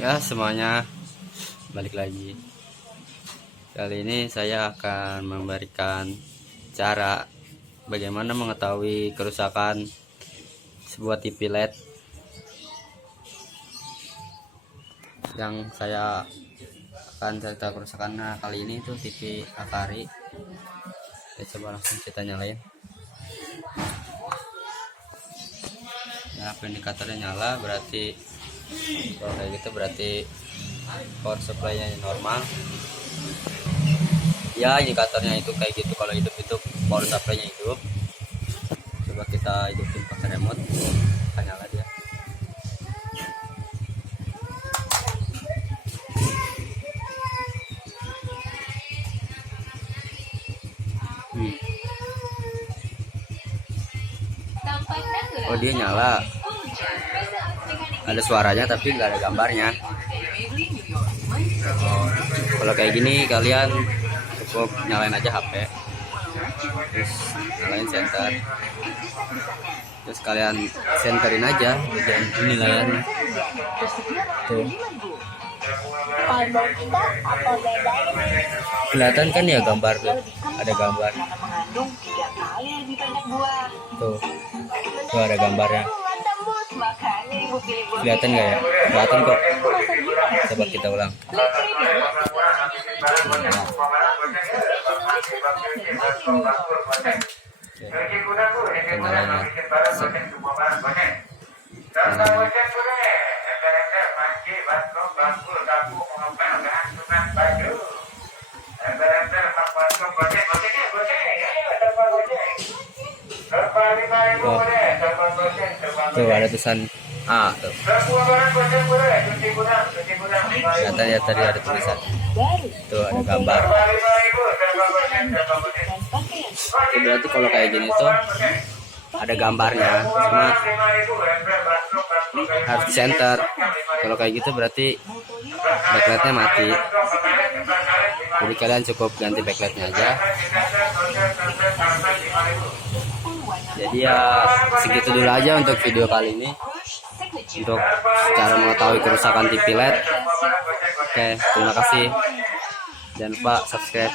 Ya, semuanya balik lagi. Kali ini saya akan memberikan cara bagaimana mengetahui kerusakan sebuah TV LED yang saya akan cerita kerusakannya kali ini. Itu TV Akari. Kita coba langsung kita nyalain. Nah, indikatornya nyala, berarti kalau kayak gitu berarti power supply-nya normal. Ya, indikatornya itu kayak gitu. Kalau hidup itu power supply-nya hidup. Coba kita hidupin pakai remote, kita nyala dia. Oh, dia nyala. Ada suaranya tapi nggak ada gambarnya. Kalau kayak gini kalian cukup nyalain aja HP, terus nyalain center, terus kalian centerin aja bagian penilaiannya. Tuh, kelihatan kan ya gambar tuh, ada gambar. Tuh ada gambarnya. Kelihatan nggak ya? Kelihatan kok. Coba kita ulang. Tuh ada tulisan A tuh. Kelihatan ya, tadi ada tulisan. Tuh ada gambar. Itu berarti kalau kayak gini tuh ada gambarnya, cuma harus center. Kalau kayak gitu berarti backlightnya mati. Jadi kalian cukup ganti backlightnya aja. Jadi ya segitu dulu aja untuk video kali ini, untuk cara mengetahui kerusakan TV LED. Oke, terima kasih. Jangan lupa subscribe.